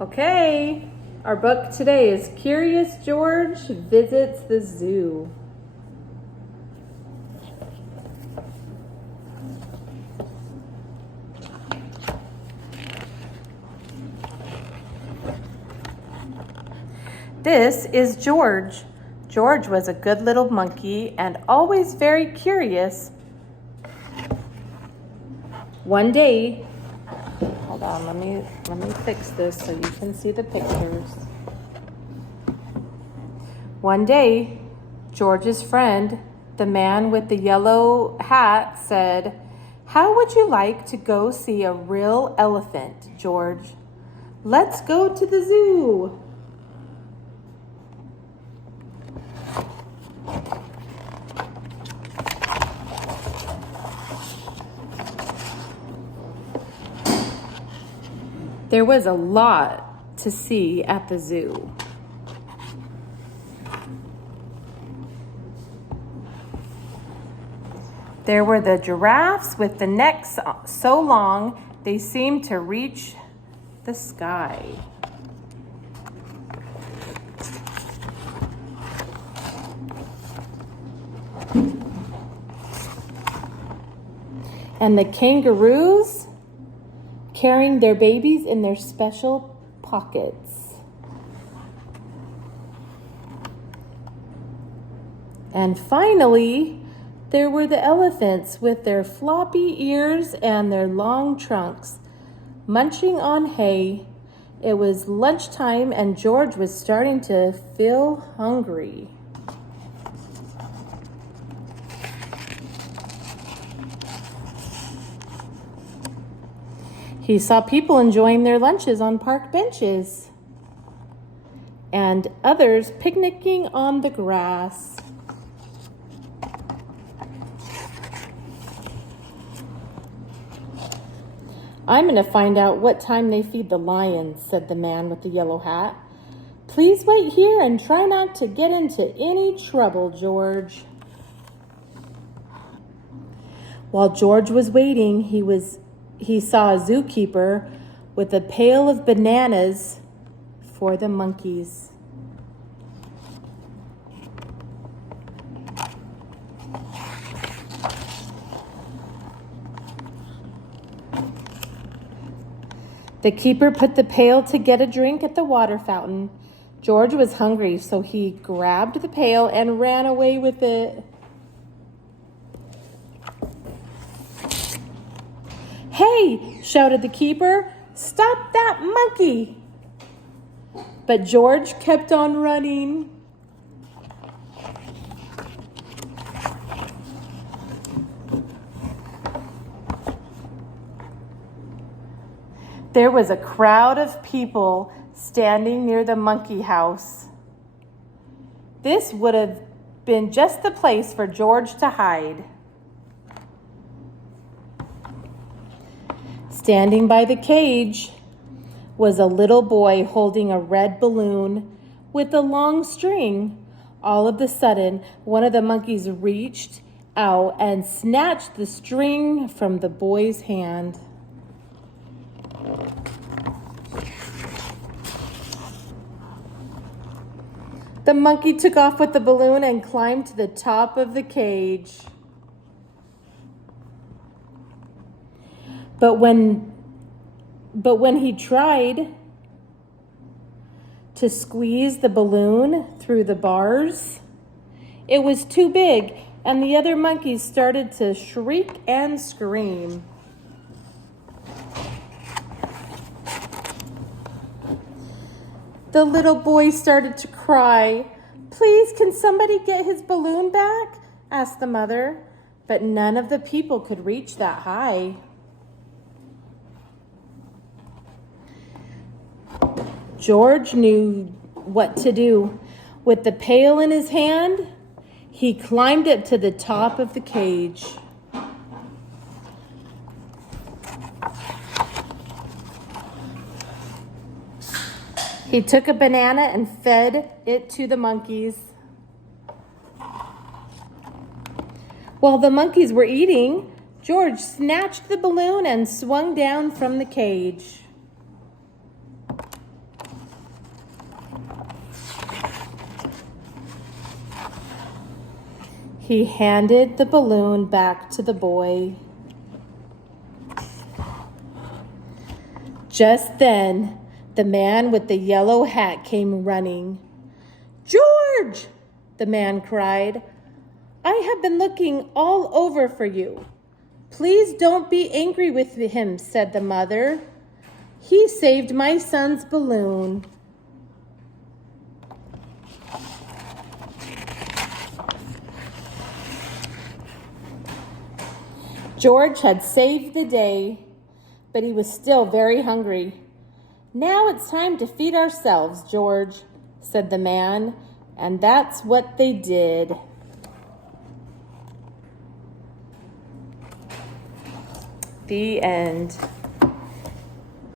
Okay, our book today is Curious George Visits the Zoo. This is George. George was a good little monkey and always very curious. One day, hold on, let me fix this so you can see the pictures. One day, George's friend, the man with the yellow hat, said, "How would you like to go see a real elephant, George? Let's go to the zoo." There was a lot to see at the zoo. There were the giraffes with the necks so long they seemed to reach the sky. And the kangaroos carrying their babies in their special pockets. And finally, there were the elephants with their floppy ears and their long trunks, munching on hay. It was lunchtime and George was starting to feel hungry. He saw people enjoying their lunches on park benches and others picnicking on the grass. "I'm going to find out what time they feed the lions," said the man with the yellow hat. "Please wait here and try not to get into any trouble, George." While George was waiting, he saw a zookeeper with a pail of bananas for the monkeys. The keeper put the pail to get a drink at the water fountain. George was hungry, so he grabbed the pail and ran away with it. "Hey!" shouted the keeper. "Stop that monkey!" But George kept on running. There was a crowd of people standing near the monkey house. This would have been just the place for George to hide. Standing by the cage was a little boy holding a red balloon with a long string. All of a sudden, one of the monkeys reached out and snatched the string from the boy's hand. The monkey took off with the balloon and climbed to the top of the cage. But when he tried to squeeze the balloon through the bars, it was too big, and the other monkeys started to shriek and scream. The little boy started to cry. "Please, can somebody get his balloon back?" asked the mother, but none of the people could reach that high. George knew what to do. With the pail in his hand, he climbed up to the top of the cage. He took a banana and fed it to the monkeys. While the monkeys were eating, George snatched the balloon and swung down from the cage. He handed the balloon back to the boy. Just then, the man with the yellow hat came running. "George!" the man cried. "I have been looking all over for you." "Please don't be angry with him," said the mother. "He saved my son's balloon." George had saved the day, but he was still very hungry. "Now it's time to feed ourselves, George," said the man, and that's what they did. The end.